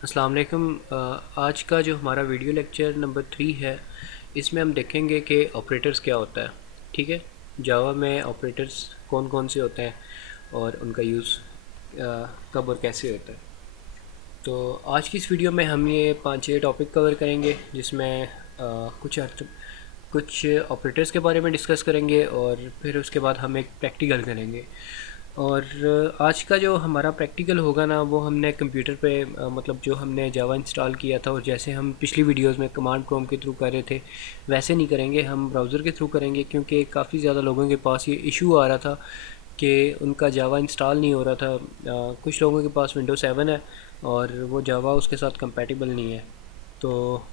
अस्सलाम वालेकुम। आज का जो हमारा वीडियो लेक्चर नंबर 3 है, इसमें हम देखेंगे कि ऑपरेटर्स क्या होता है। ठीक है, जावा में ऑपरेटर्स कौन कौन से होते हैं और उनका यूज़ कब और कैसे होता है। तो आज की इस वीडियो में हम ये 5-6 टॉपिक कवर करेंगे, जिसमें कुछ ऑपरेटर्स के बारे में डिस्कस करेंगे और फिर उसके बाद हम एक प्रैक्टिकल करेंगे। और आज का जो हमारा प्रैक्टिकल होगा ना, वो हमने कंप्यूटर पे मतलब जो हमने जावा इंस्टॉल किया था और जैसे हम पिछली वीडियोस में कमांड प्रॉम्प्ट के थ्रू कर रहे थे वैसे नहीं करेंगे, हम ब्राउज़र के थ्रू करेंगे, क्योंकि काफ़ी ज़्यादा लोगों के पास ये इशू आ रहा था कि उनका जावा इंस्टॉल नहीं हो रहा था। कुछ लोगों के पास विंडो 7 है और वो जावा उसके साथ कंपैटिबल नहीं है। तो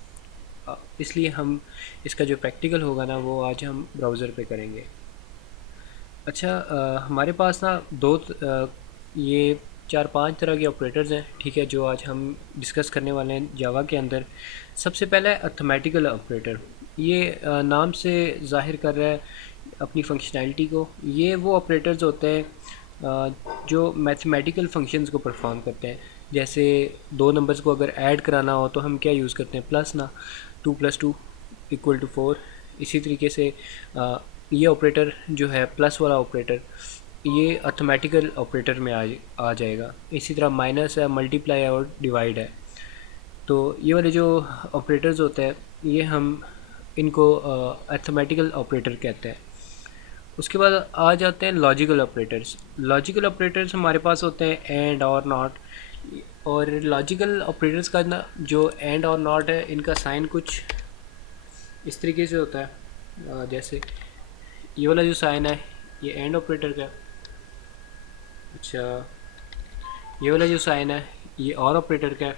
इसलिए हम इसका जो प्रैक्टिकल होगा ना, वो आज हम ब्राउज़र पे करेंगे। अच्छा, हमारे पास ना ये 4-5 तरह के ऑपरेटर्स हैं, ठीक है, जो आज हम डिस्कस करने वाले हैं जावा के अंदर। सबसे पहला है अर्थमेटिकल ऑपरेटर। ये नाम से ज़ाहिर कर रहा है अपनी फंक्शनैलिटी को। ये वो ऑपरेटर्स होते हैं जो मैथमेटिकल फंक्शंस को परफॉर्म करते हैं। जैसे दो नंबर्स को अगर ऐड कराना हो तो हम क्या यूज़ करते हैं, प्लस ना, 2+2=4। इसी तरीके से ये ऑपरेटर जो है प्लस वाला ऑपरेटर, ये अर्थमेटिकल ऑपरेटर में आ जाएगा। इसी तरह माइनस है, मल्टीप्लाई है और डिवाइड है। तो ये वाले जो ऑपरेटर्स होते हैं, ये हम इनको अर्थमेटिकल ऑपरेटर कहते हैं। उसके बाद आ जाते हैं लॉजिकल ऑपरेटर्स। लॉजिकल ऑपरेटर्स हमारे पास होते हैं एंड और नॉट। और लॉजिकल ऑपरेटर्स का ना जो एंड और नॉट है, इनका साइन कुछ इस तरीके से होता है। जैसे ये वाला जो साइन है, ये एंड ऑपरेटर का। अच्छा, ये वाला जो साइन है, ये और ऑपरेटर का है।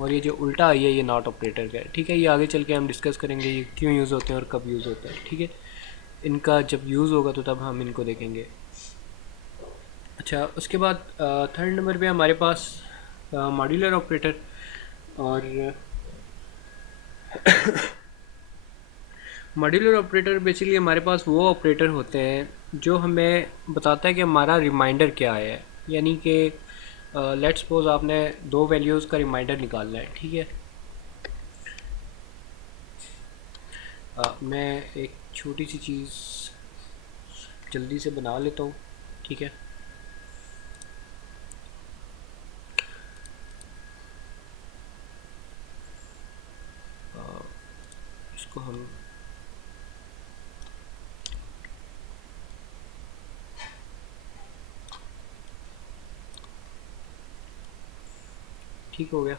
और ये जो उल्टा आई है, ये नॉट ऑपरेटर का है। ठीक है, ये आगे चल के हम डिस्कस करेंगे ये क्यों यूज़ होते हैं और कब यूज़ होता है। ठीक है, इनका जब यूज़ होगा तो तब हम इनको देखेंगे। अच्छा, उसके बाद थर्ड नंबर पे हमारे पास मॉड्यूलर ऑपरेटर। और मॉड्यूलर ऑपरेटर बेसिकली हमारे पास वो ऑपरेटर होते हैं जो हमें बताता है कि हमारा रिमाइंडर क्या है। यानी कि लेट्स सपोज आपने दो वैल्यूज़ का रिमाइंडर निकालना है। ठीक है, मैं एक छोटी सी चीज़ जल्दी से बना लेता हूँ। ठीक है, इसको हम ठीक हो गया।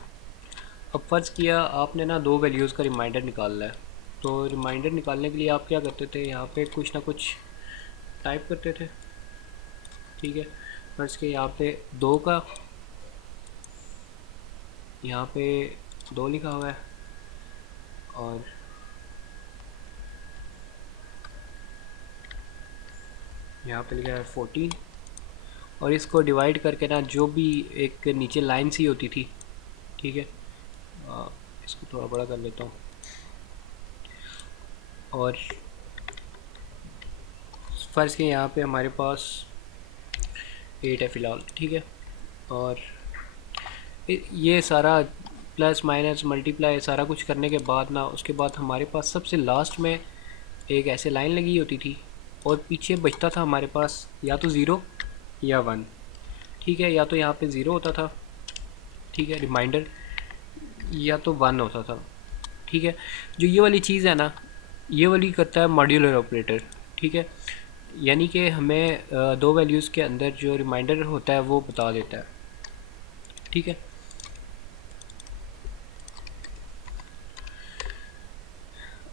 अब फ़र्ज़ किया आपने ना दो वैल्यूज़ का रिमाइंडर निकालना है। तो रिमाइंडर निकालने के लिए आप क्या करते थे, यहाँ पे कुछ ना कुछ टाइप करते थे। ठीक है, फ़र्ज़ किया यहाँ पे दो का, यहाँ पे दो लिखा हुआ है और यहाँ पे लिखा है 14। और इसको डिवाइड करके ना जो भी एक नीचे लाइन सी होती थी, ठीक है, इसको थोड़ा बड़ा कर लेता हूँ। और फ़र्ज़ के यहाँ पे हमारे पास 8 है फ़िलहाल। ठीक है, और ये सारा प्लस माइनस मल्टीप्लाई सारा कुछ करने के बाद ना, उसके बाद हमारे पास सबसे लास्ट में एक ऐसे लाइन लगी होती थी और पीछे बचता था हमारे पास या तो ज़ीरो या वन। ठीक है, या तो यहाँ पे ज़ीरो होता था, ठीक है, रिमाइंडर, या तो वन होता था। ठीक है, जो ये वाली चीज़ है ना, ये वाली करता है मॉड्यूलर ऑपरेटर। ठीक है, यानी कि हमें दो वैल्यूज़ के अंदर जो रिमाइंडर होता है वो बता देता है। ठीक है,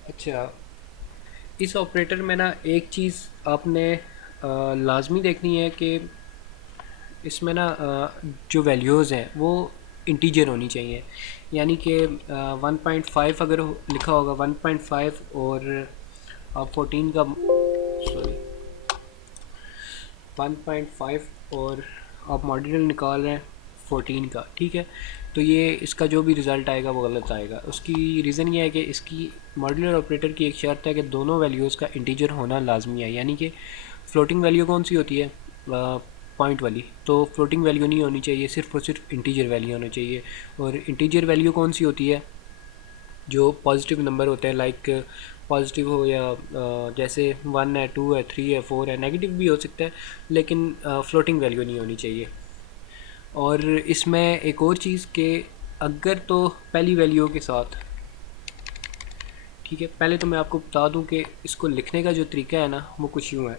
अच्छा, इस ऑपरेटर में ना एक चीज़ आपने लाजमी देखनी है कि इसमें ना जो वैल्यूज़ हैं वो इंटीजर होनी चाहिए। यानी कि 1.5 अगर लिखा होगा 1.5 और आप 14 का, सॉरी, 1.5 और आप मॉड्यूलर निकाल रहे हैं 14 का। ठीक है, तो ये इसका जो भी रिज़ल्ट आएगा वो गलत आएगा। उसकी रीज़न ये है कि इसकी मॉड्यूलर ऑपरेटर की एक शर्त है कि दोनों वैल्यूज़ का इंटीजर होना लाजमी है। यानी कि फ्लोटिंग वैल्यू कौन सी होती है, पॉइंट वाली, तो फ्लोटिंग वैल्यू नहीं होनी चाहिए, सिर्फ और सिर्फ इंटीजर वैल्यू होनी चाहिए। और इंटीजर वैल्यू कौन सी होती है? जो पॉजिटिव नंबर होते हैं, लाइक पॉजिटिव हो या जैसे 1 है, 2 है, 3 है, 4 है, नेगेटिव भी हो सकता है, लेकिन फ्लोटिंग वैल्यू नहीं होनी चाहिए। और इसमें एक और चीज़ के, अगर तो पहली वैल्यू के साथ, ठीक है, पहले तो मैं आपको बता दूं कि इसको लिखने का जो तरीका है ना वो कुछ यूँ है।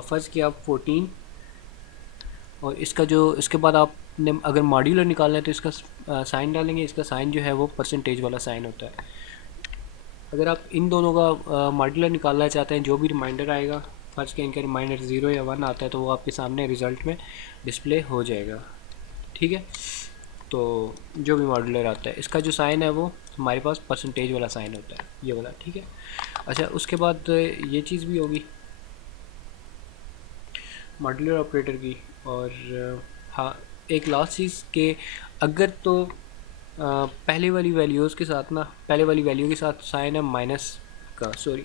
फ़र्ज़ किया आप 14, और इसका जो, इसके बाद आपने अगर मॉड्यूलर निकालना है तो इसका साइन डालेंगे। इसका साइन जो है वो परसेंटेज वाला साइन होता है। अगर आप इन दोनों का मॉड्यूलर निकालना चाहते हैं, जो भी रिमाइंडर आएगा, फर्स्ट के इनका रिमाइंडर 0 या 1 आता है तो वो आपके सामने रिज़ल्ट में डिस्प्ले हो जाएगा। ठीक है, तो जो भी मॉड्यूलर आता है, इसका जो साइन है वो हमारे पास परसेंटेज वाला साइन होता है, ये वाला। ठीक है, अच्छा, उसके बाद ये चीज़ भी होगी मॉड्यूलर ऑपरेटर की। और हाँ, एक लास्ट चीज़ के, अगर तो पहले वाली वैल्यूज़ के साथ ना, पहले वाली वैल्यू के साथ साइन है माइनस का, सॉरी,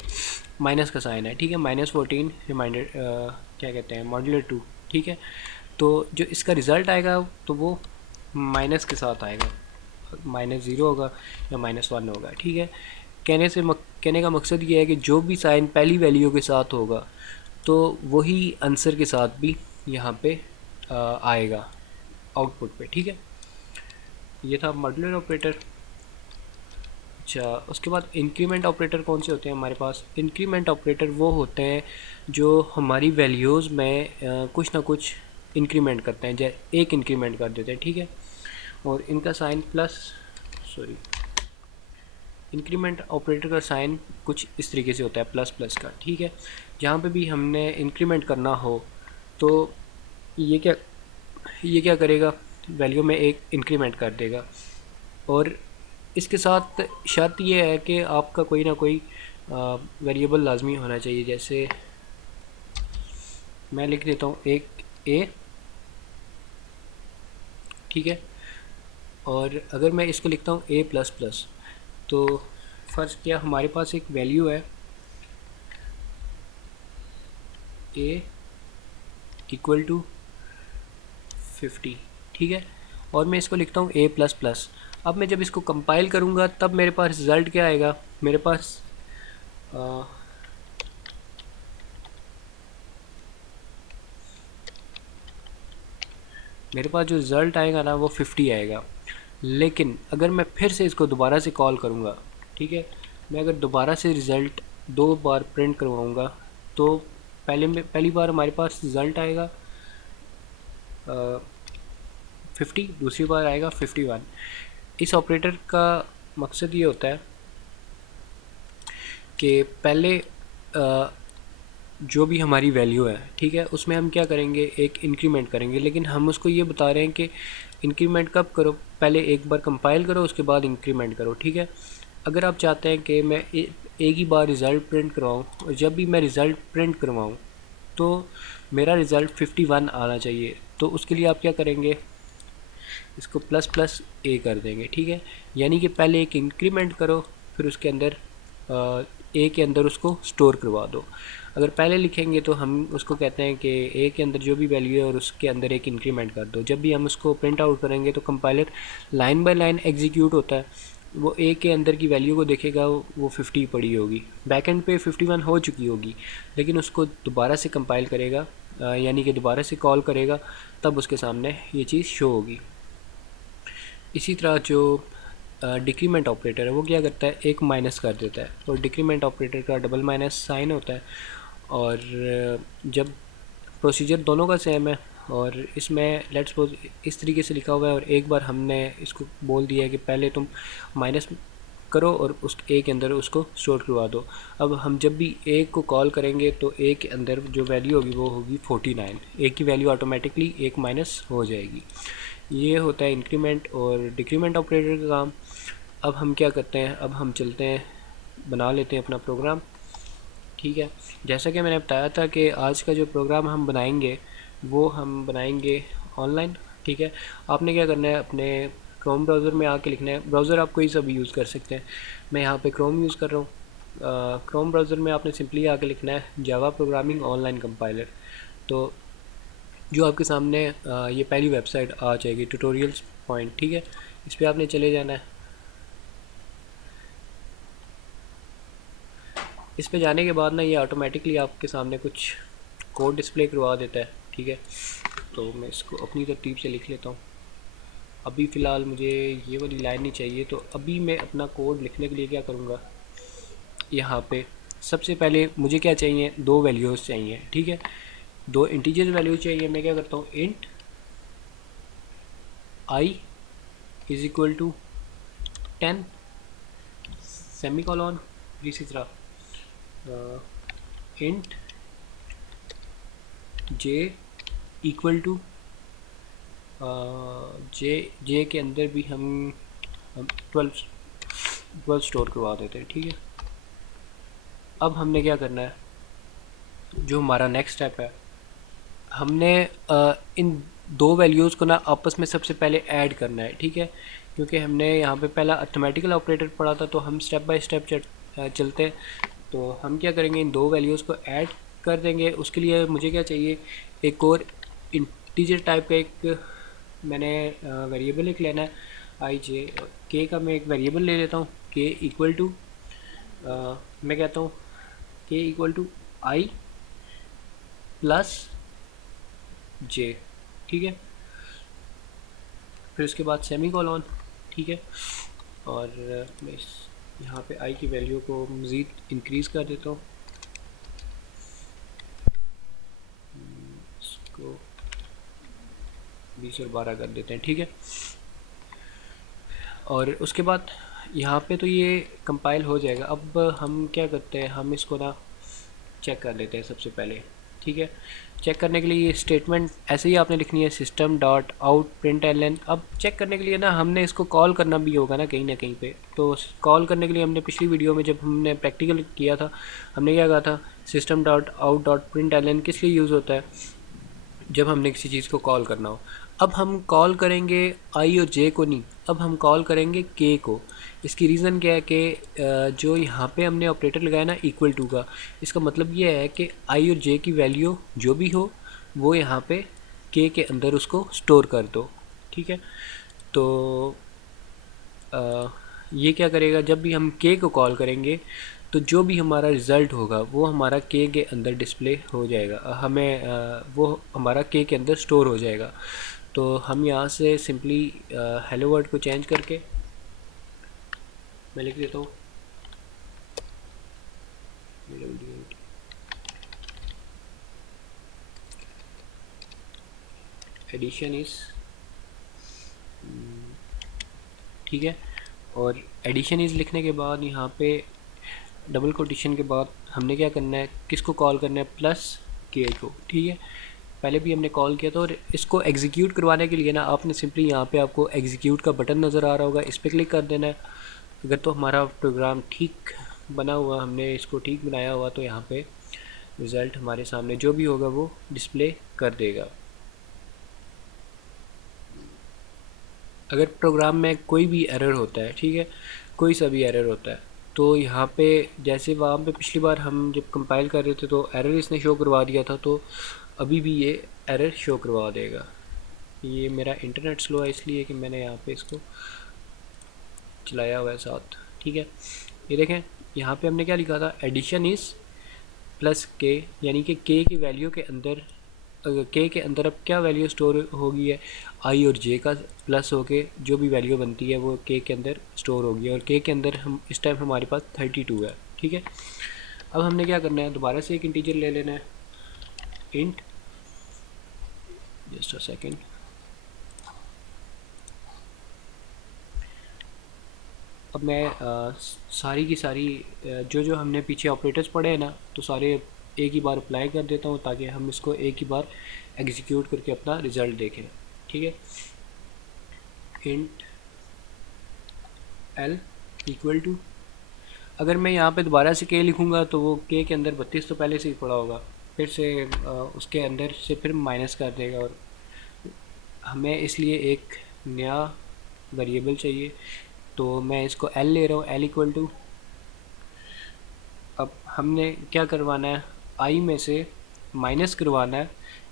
माइनस का साइन है। ठीक है, -14 रिमाइंडर क्या कहते हैं, मॉड्यूलर 2। ठीक है, तो जो इसका रिज़ल्ट आएगा तो वो माइनस के साथ आएगा, -0 होगा या -1 होगा। ठीक है, कहने का मकसद ये है कि जो भी साइन पहली वैल्यू के साथ होगा तो वही आंसर के साथ भी यहाँ पे आएगा आउटपुट पे। ठीक है, ये था मॉड्यूलर ऑपरेटर। अच्छा, उसके बाद इंक्रीमेंट ऑपरेटर कौन से होते हैं हमारे पास? इंक्रीमेंट ऑपरेटर वो होते हैं जो हमारी वैल्यूज़ में कुछ ना कुछ इंक्रीमेंट करते हैं, जैसे एक इंक्रीमेंट कर देते हैं। ठीक है, और इनका sign plus, sorry, increment operator का साइन कुछ इस तरीके से होता है, प्लस प्लस का। ठीक है, जहाँ पे भी हमने इंक्रीमेंट करना हो तो ये क्या करेगा, वैल्यू में एक इंक्रीमेंट कर देगा। और इसके साथ शर्त ये है कि आपका कोई ना कोई वेरिएबल लाजमी होना चाहिए। जैसे मैं लिख देता हूँ एक ए, ठीक है, और अगर मैं इसको लिखता हूँ ए प्लस प्लस, तो फ़र्ज़ किया हमारे पास एक वैल्यू है ए इक्वल टू 50। ठीक है, और मैं इसको लिखता हूँ ए प्लस प्लस। अब मैं जब इसको कंपाइल करूँगा तब मेरे पास रिज़ल्ट क्या आएगा, मेरे पास जो रिज़ल्ट आएगा ना वो 50 आएगा। लेकिन अगर मैं फिर से इसको दोबारा से कॉल करूँगा, ठीक है, मैं अगर दोबारा से रिज़ल्ट 2 बार प्रिंट करवाऊँगा तो पहली बार हमारे पास रिज़ल्ट आएगा 50, दूसरी बार आएगा 51। इस ऑपरेटर का मकसद ये होता है कि पहले जो भी हमारी वैल्यू है, ठीक है, उसमें हम क्या करेंगे, एक इंक्रीमेंट करेंगे। लेकिन हम उसको ये बता रहे हैं कि इंक्रीमेंट कब करो, पहले एक बार कंपाइल करो उसके बाद इंक्रीमेंट करो। ठीक है, अगर आप चाहते हैं कि मैं एक ही बार रिज़ल्ट प्रिंट करवाऊँ, और जब भी मैं रिज़ल्ट प्रिंट करवाऊँ तो मेरा रिज़ल्ट 51 आना चाहिए, तो उसके लिए आप क्या करेंगे, इसको प्लस प्लस ए कर देंगे। ठीक है, यानी कि पहले एक इंक्रीमेंट करो, फिर उसके अंदर ए के अंदर उसको स्टोर करवा दो। अगर पहले लिखेंगे तो हम उसको कहते हैं कि ए के अंदर जो भी वैल्यू है और उसके अंदर एक इंक्रीमेंट कर दो। जब भी हम उसको प्रिंट आउट करेंगे तो compiler line by line execute होता है, वो ए के अंदर की वैल्यू को देखेगा, वो 50 पड़ी होगी, बैकएंड पे 51 हो चुकी होगी, लेकिन उसको दोबारा से कंपाइल करेगा, यानी कि दोबारा से कॉल करेगा, तब उसके सामने ये चीज़ शो होगी। इसी तरह जो डिक्रीमेंट ऑपरेटर है वो क्या करता है, एक माइनस कर देता है, और डिक्रीमेंट ऑपरेटर का डबल माइनस साइन होता है। और जब प्रोसीजर दोनों का सेम है, और इसमें लेट्स सपोज इस तरीके से लिखा हुआ है, और एक बार हमने इसको बोल दिया है कि पहले तुम माइनस करो और उस ए के अंदर उसको स्टोर करवा दो। अब हम जब भी ए को कॉल करेंगे तो ए के अंदर जो वैल्यू होगी वो होगी 49, ए की वैल्यू ऑटोमेटिकली एक माइनस हो जाएगी। ये होता है इंक्रीमेंट और डिक्रीमेंट ऑपरेटर का काम। अब हम क्या करते हैं, अब हम चलते हैं, बना लेते हैं अपना प्रोग्राम। ठीक है, जैसा कि मैंने बताया था कि आज का जो प्रोग्राम हम बनाएंगे वो हम बनाएंगे ऑनलाइन। ठीक है, आपने क्या करना है, अपने क्रोम ब्राउज़र में आके लिखना है। ब्राउज़र आप कोई सा भी यूज़ कर सकते हैं, मैं यहाँ पे क्रोम यूज़ कर रहा हूँ। क्रोम ब्राउज़र में आपने सिंपली आके लिखना है जावा प्रोग्रामिंग ऑनलाइन कंपाइलर। तो जो आपके सामने ये पहली वेबसाइट आ जाएगी, ट्यूटोरियल्स पॉइंट, ठीक है। इस पर आपने चले जाना है। इस पे जाने के बाद ना ये ऑटोमेटिकली आपके सामने कुछ कोड डिस्प्ले करवा देता है, ठीक है। तो मैं इसको अपनी तरतीब से लिख लेता हूँ। अभी फ़िलहाल मुझे ये वाली लाइन नहीं चाहिए, तो अभी मैं अपना कोड लिखने के लिए क्या करूँगा, यहाँ पे सबसे पहले मुझे क्या चाहिए, दो वैल्यूज़ चाहिए, ठीक है। दो इंटीजर वैल्यू चाहिए। मैं क्या करता हूँ, int I is equal to 10 semicolon, इसी तरह int J equal to J J के अंदर भी हम 12 स्टोर करवा देते हैं, ठीक है। अब हमने क्या करना है, जो हमारा नेक्स्ट स्टेप है, हमने इन दो वैल्यूज़ को ना आपस में सबसे पहले ऐड करना है, ठीक है। क्योंकि हमने यहाँ पे पहला अर्थमेटिकल ऑपरेटर पढ़ा था, तो हम स्टेप बाय स्टेप चलते हैं। तो हम क्या करेंगे, इन दो वैल्यूज़ को ऐड कर देंगे। उसके लिए मुझे क्या चाहिए, एक और इंटीजर टाइप का एक मैंने वेरिएबल एक लेना है, आई जे के का मैं एक वेरिएबल ले लेता हूँ, के इक्वल टू मैं कहता हूँ के इक्वल टू आई प्लस जे, ठीक है। फिर उसके बाद सेमी कॉलॉन, ठीक है। और मैं इस यहाँ पे आई की वैल्यू को मज़ीद इंक्रीज़ कर देता हूँ, इसको 20 और 12 कर देते हैं, ठीक है। और उसके बाद यहाँ पे तो ये कंपाइल हो जाएगा। अब हम क्या करते हैं, हम इसको ना चेक कर लेते हैं सबसे पहले, ठीक है। चेक करने के लिए ये स्टेटमेंट ऐसे ही आपने लिखनी है, system dot out print L N. अब चेक करने के लिए ना हमने इसको कॉल करना भी होगा ना कहीं पे। तो कॉल करने के लिए हमने पिछली वीडियो में जब हमने प्रैक्टिकल किया था, हमने क्या कहा था, system dot out dot print L N किस लिए यूज़ होता है, जब हमने किसी चीज़ को कॉल करना हो। अब हम कॉल करेंगे आई और जे को नहीं, अब हम कॉल करेंगे के को। इसकी रीज़न क्या है कि जो यहाँ पे हमने ऑपरेटर लगाया ना इक्वल टू का, इसका मतलब ये है कि आई और जे की वैल्यू जो भी हो वो यहाँ पे के अंदर उसको स्टोर कर दो, ठीक है। तो ये क्या करेगा, जब भी हम के को कॉल करेंगे तो जो भी हमारा रिज़ल्ट होगा वो हमारा के अंदर डिस्प्ले हो जाएगा, हमें वो हमारा के अंदर स्टोर हो जाएगा। तो हम यहाँ से सिंपली हेलो वर्ड को चेंज करके मैं लिख देता हूँ एडिशन इज़, ठीक है। और एडिशन इज़ लिखने के बाद यहाँ पे डबल कोटेशन के बाद हमने क्या करना है, किसको कॉल करना है, प्लस के को, ठीक है। पहले भी हमने कॉल किया था। और इसको एग्जीक्यूट करवाने के लिए ना आपने सिंपली यहाँ पे आपको एग्जीक्यूट का बटन नज़र आ रहा होगा, इस पर क्लिक कर देना है। अगर तो हमारा प्रोग्राम ठीक बना हुआ, हमने इसको ठीक बनाया हुआ, तो यहाँ पे रिज़ल्ट हमारे सामने जो भी होगा वो डिस्प्ले कर देगा। अगर प्रोग्राम में कोई भी एरर होता है, ठीक है, कोई सा भी एरर होता है, तो यहाँ पे जैसे वहाँ पे पिछली बार हम जब कंपाइल कर रहे थे तो एरर इसने शो करवा दिया था, तो अभी भी ये एरर शो करवा देगा। ये मेरा इंटरनेट स्लो है इसलिए कि मैंने यहाँ पे इसको चलाया हुआ है साथ, ठीक है। ये देखें यहाँ पे हमने क्या लिखा था, एडिशन इज़ प्लस के, यानी कि के की वैल्यू के अंदर के अंदर अब क्या वैल्यू स्टोर होगी है, आई और जे का प्लस होके जो भी वैल्यू बनती है वो के अंदर स्टोर होगी। और के अंदर हम इस टाइम हमारे पास 32 है, ठीक है। अब हमने क्या करना है, दोबारा से एक इंटीजर ले लेना है, इंट, जस्ट अ सेकेंड, अब मैं सारी की सारी जो जो हमने पीछे ऑपरेटर्स पढ़े हैं ना, तो सारे एक ही बार अप्लाई कर देता हूँ ताकि हम इसको एक ही बार एग्जीक्यूट करके अपना रिज़ल्ट देखें, ठीक है। इंट एल इक्वल टू, अगर मैं यहाँ पे दोबारा से के लिखूँगा तो वो के अंदर 32 तो पहले से ही पड़ा होगा, फिर से उसके अंदर से फिर माइनस कर देगा। और हमें इसलिए एक नया वेरिएबल चाहिए, तो मैं इसको एल ले रहा हूँ, एल इक्वल टू, अब हमने क्या करवाना है, आई में से माइनस करवाना है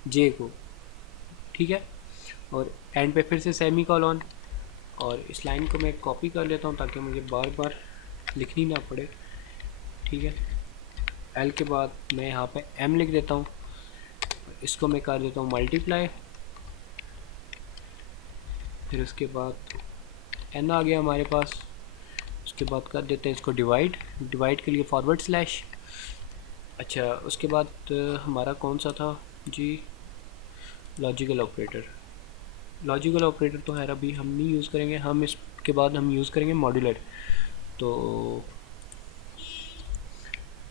जे को, ठीक है। और एंड पे फिर से सेमी कॉलन, और इस लाइन को मैं कॉपी कर लेता हूँ ताकि मुझे बार बार लिखनी ना पड़े, ठीक है। एल के बाद मैं यहाँ पे एम लिख देता हूँ, इसको मैं कर देता हूँ मल्टीप्लाई, फिर उसके बाद एन आ गया हमारे पास, उसके बाद कर देते हैं इसको डिवाइड, डिवाइड के लिए फॉरवर्ड स्लैश। अच्छा, उसके बाद हमारा कौन सा था जी, लॉजिकल ऑपरेटर। लॉजिकल ऑपरेटर तो है अभी हम नहीं यूज़ करेंगे, हम इसके बाद हम यूज़ करेंगे मॉड्यूलर। तो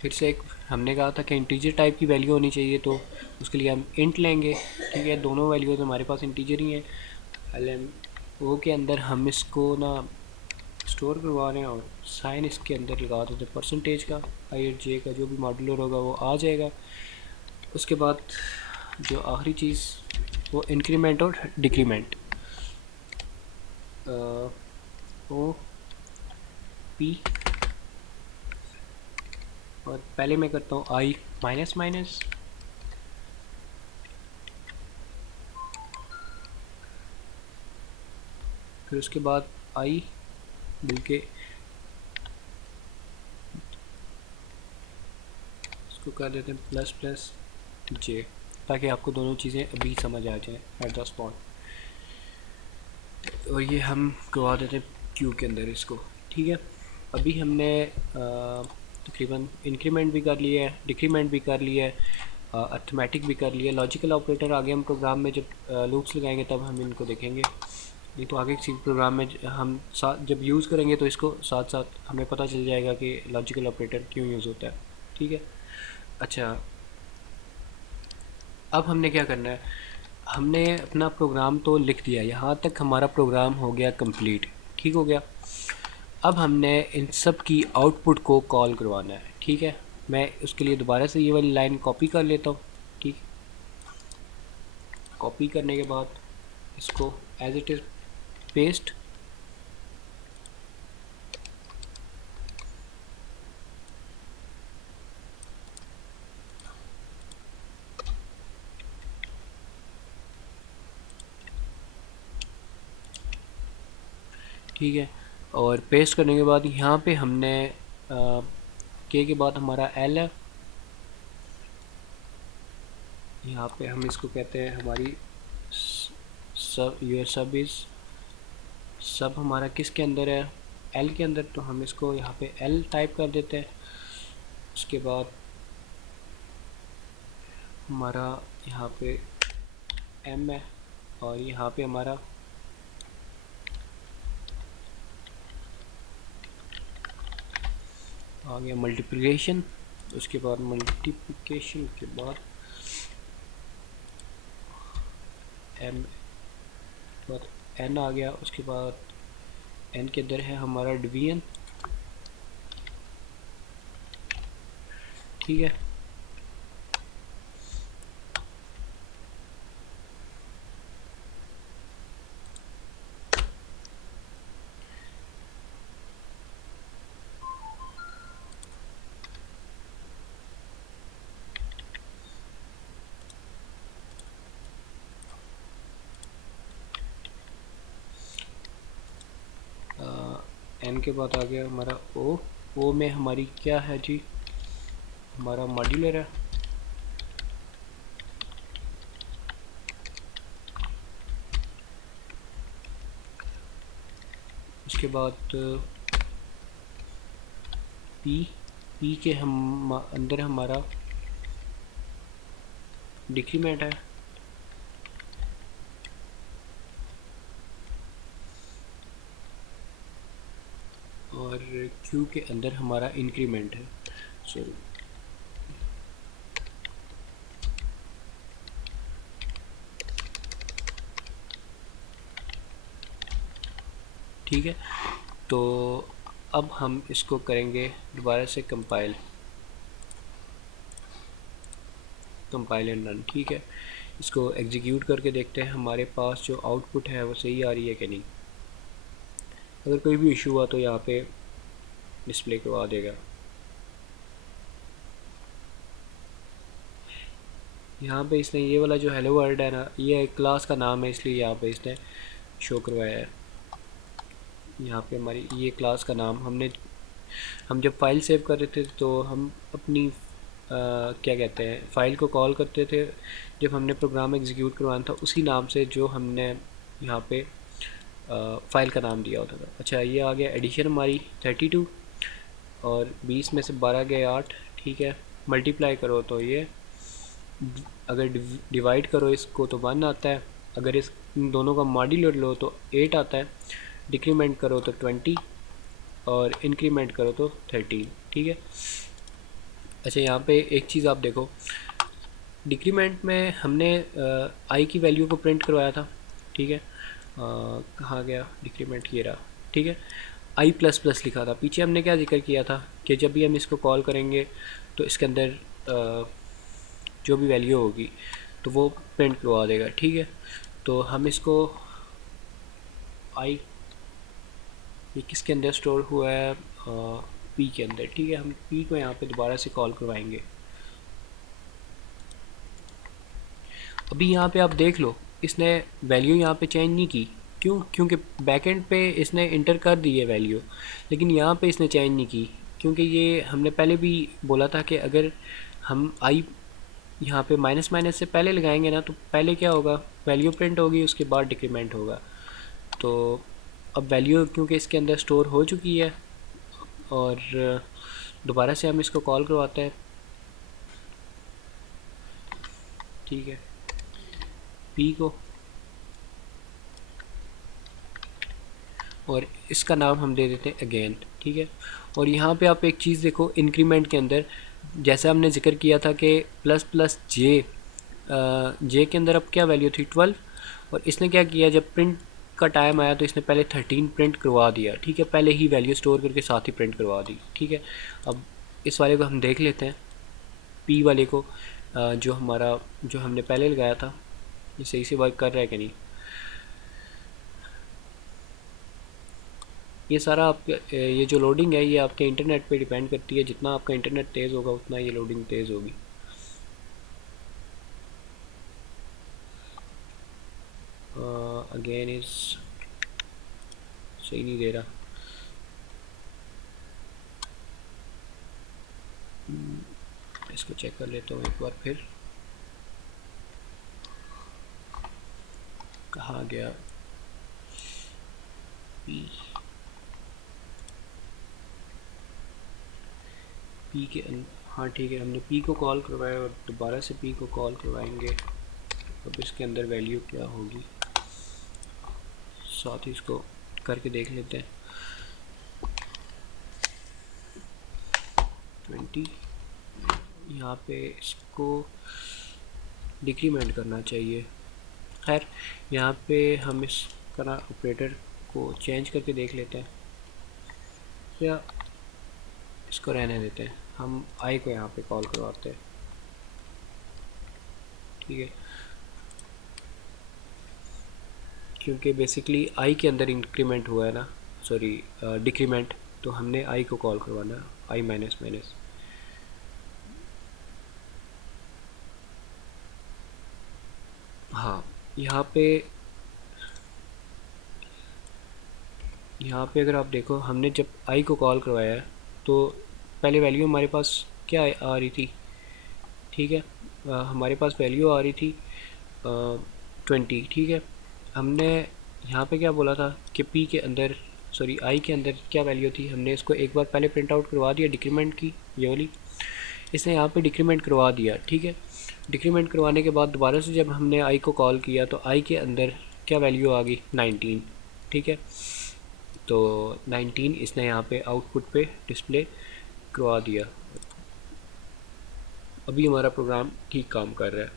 फिर से एक हमने कहा था कि इंटीजर टाइप की वैल्यू होनी चाहिए, तो उसके लिए हम इंट लेंगे, ठीक है। दोनों वैल्यूज़ हमारे पास इंटीजर ही हैं। एल एम ओ के अंदर हम इसको ना स्टोर करवा रहे हैं, और साइन इसके अंदर लगा देते परसेंटेज का, आई एट जे का जो भी मॉड्यूलर होगा वो आ जाएगा। उसके बाद जो आखिरी चीज़ वो इंक्रीमेंट और डिक्रीमेंट, ओ पी, और पहले मैं करता हूँ आई माइनस माइनस, फिर उसके बाद आई बल्कि इसको कर देते हैं प्लस प्लस जे, ताकि आपको दोनों चीज़ें अभी समझ आ जाएं एट द स्पॉट। और ये हम करवा देते हैं क्यू के अंदर इसको, ठीक है। अभी हमने तकरीबन इंक्रीमेंट भी कर लिया है, डिक्रीमेंट भी कर लिया है, अर्थमेटिक भी कर लिया। लॉजिकल ऑपरेटर आगे हम प्रोग्राम में जब लूप्स लगाएंगे तब हम इनको देखेंगे, नहीं तो आगे किसी प्रोग्राम में हम साथ जब यूज़ करेंगे तो इसको साथ साथ हमें पता चल जाएगा कि लॉजिकल ऑपरेटर क्यों यूज़ होता है, ठीक है। अच्छा, अब हमने क्या करना है, हमने अपना प्रोग्राम तो लिख दिया, यहाँ तक हमारा प्रोग्राम हो गया कंप्लीट, ठीक हो गया। अब हमने इन सब की आउटपुट को कॉल करवाना है, ठीक है। मैं उसके लिए दोबारा से ये वाली लाइन कॉपी कर लेता हूँ, ठीक। कॉपी करने के बाद इसको एज इट इज़ पेस्ट, ठीक है। और पेस्ट करने के बाद यहाँ पे हमने के बाद हमारा एल है, यहाँ पे हम इसको कहते हैं हमारी सब, यूर सब इज़, सब हमारा किसके अंदर है, एल के अंदर, तो हम इसको यहाँ पे एल टाइप कर देते हैं। उसके बाद हमारा यहाँ पे एम है, और यहाँ पे हमारा आ गया मल्टीप्लिकेशन। उसके बाद मल्टीप्लिकेशन के बाद एम, बाद एन आ गया। उसके बाद एन के अंदर है हमारा डिवीजन, ठीक है। एन के बाद आ गया हमारा ओ में हमारी क्या है जी, हमारा मॉड्यूलर है। उसके बाद पी, पी के हम अंदर हमारा डिक्रीमेंट है, और क्यू के अंदर हमारा इंक्रीमेंट है। सॉरी, ठीक है। तो अब हम इसको करेंगे दोबारा से कंपाइल, कंपाइल एंड रन, ठीक है। इसको एग्जीक्यूट करके देखते हैं हमारे पास जो आउटपुट है वो सही आ रही है कि नहीं। अगर कोई भी इशू हुआ तो यहाँ पे डिस्प्ले करवा देगा। यहाँ पे इसने ये वाला जो हेलो वर्ल्ड है ना, ये क्लास का नाम है, इसलिए यहाँ पे इसने शो करवाया है। यहाँ पे हमारी ये क्लास का नाम हम जब फाइल सेव कर रहे थे तो हम अपनी क्या कहते हैं, फ़ाइल को कॉल करते थे जब हमने प्रोग्राम एग्जीक्यूट करवाना था, उसी नाम से जो हमने यहाँ पे फ़ाइल का नाम दिया होता था। अच्छा, ये आ गया एडिशन हमारी 32 और 20 में से 12 गए 8, ठीक है। मल्टीप्लाई करो तो ये, अगर डिवाइड करो इसको तो 1 आता है, अगर इस इन दोनों का मॉड्यूलर लो तो 8 आता है, डिक्रीमेंट करो तो 20 और इंक्रीमेंट करो तो 13, ठीक है। अच्छा, यहाँ पे एक चीज़ आप देखो, डिक्रीमेंट में हमने आई की वैल्यू को प्रिंट करवाया था, ठीक है। कहाँ गया डिक्रीमेंट, ये रहा, ठीक है। आई प्लस प्लस लिखा था, पीछे हमने क्या जिक्र किया था कि जब भी हम इसको कॉल करेंगे तो इसके अंदर जो भी वैल्यू होगी तो वो प्रिंट करवा देगा, ठीक है। तो हम इसको आई, ये किसके अंदर स्टोर हुआ है, पी के अंदर, ठीक है। हम पी को यहाँ पे दोबारा से कॉल करवाएंगे। अभी यहाँ पे आप देख लो, इसने वैल्यू यहाँ पे चेंज नहीं की, क्यों? क्योंकि बैकएंड पे इसने इंटर कर दी है वैल्यू, लेकिन यहाँ पे इसने चेंज नहीं की, क्योंकि ये हमने पहले भी बोला था कि अगर हम आई यहाँ पे माइनस माइनस से पहले लगाएंगे ना, तो पहले क्या होगा, वैल्यू प्रिंट होगी, उसके बाद डिक्रीमेंट होगा। तो अब वैल्यू क्योंकि इसके अंदर स्टोर हो चुकी है, और दोबारा से हम इसको कॉल करवाते हैं, ठीक है, पी को, और इसका नाम हम दे देते हैं अगेन, ठीक है। और यहाँ पे आप एक चीज़ देखो, इंक्रीमेंट के अंदर जैसे हमने जिक्र किया था कि प्लस प्लस जे, जे के अंदर अब क्या वैल्यू थी 12, और इसने क्या किया, जब प्रिंट का टाइम आया तो इसने पहले 13 प्रिंट करवा दिया, ठीक है, पहले ही वैल्यू स्टोर करके साथ ही प्रिंट करवा दी, ठीक है। अब इस वाले को हम देख लेते हैं, पी वाले को, जो हमने पहले लगाया था, ये सही से वर्क कर रहा है कि नहीं। ये सारा आपके ये जो लोडिंग है ये आपके इंटरनेट पे डिपेंड करती है, जितना आपका इंटरनेट तेज़ होगा उतना ये लोडिंग तेज़ होगी। अगेन इस सही नहीं दे रहा, इसको चेक कर लेता हूँ एक बार फिर, कहाँ गया पी, पी के हाँ ठीक है, हमने पी को कॉल करवाया और दोबारा से पी को कॉल करवाएंगे। अब इसके अंदर वैल्यू क्या होगी, साथ ही इसको करके देख लेते हैं। 20, यहाँ पे इसको डिक्रीमेंट करना चाहिए। खैर, यहाँ पे हम इस तरह ऑपरेटर को चेंज करके देख लेते हैं, या इसको रहने देते हैं, हम आई को यहाँ पे कॉल करवाते हैं, ठीक है। क्योंकि बेसिकली आई के अंदर इंक्रीमेंट हुआ है ना, सॉरी डिक्रीमेंट, तो हमने आई को कॉल करवाना है, आई माइनस माइनस। हाँ, यहाँ पे अगर आप देखो, हमने जब आई को कॉल करवाया है तो पहले वैल्यू हमारे पास क्या आ रही थी, ठीक है, हमारे पास वैल्यू आ रही थी 20, ठीक है। हमने यहाँ पे क्या बोला था कि पी के अंदर, सॉरी आई के अंदर क्या वैल्यू थी, हमने इसको एक बार पहले प्रिंट आउट करवा दिया डिक्रीमेंट की, ये वाली, इसने यहाँ पे डिक्रीमेंट करवा दिया, ठीक है। डिक्रीमेंट करवाने के बाद दोबारा से जब हमने आई को कॉल किया तो आई के अंदर क्या वैल्यू आ गई, 19, ठीक है। तो 19 इसने यहाँ पे आउटपुट पे डिस्प्ले करवा दिया। अभी हमारा प्रोग्राम ठीक काम कर रहा है।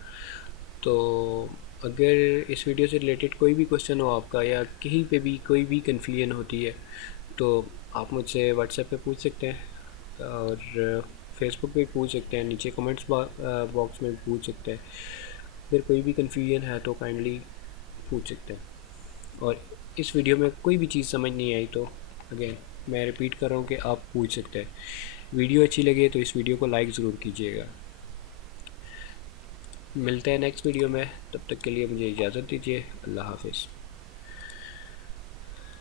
तो अगर इस वीडियो से रिलेटेड कोई भी क्वेश्चन हो आपका, या कहीं पे भी कोई भी कन्फ्यूजन होती है, तो आप मुझसे व्हाट्सएप पे पूछ सकते हैं और फेसबुक पे पूछ सकते हैं, नीचे कमेंट्स बॉक्स में पूछ सकते हैं। अगर कोई भी कन्फ्यूजन है तो काइंडली पूछ सकते हैं। और इस वीडियो में कोई भी चीज़ समझ नहीं आई तो अगेन मैं रिपीट कर रहा हूँ कि आप पूछ सकते हैं। वीडियो अच्छी लगे तो इस वीडियो को लाइक ज़रूर कीजिएगा। मिलते हैं नेक्स्ट वीडियो में, तब तक के लिए मुझे इजाज़त दीजिए। अल्लाह हाफिज़।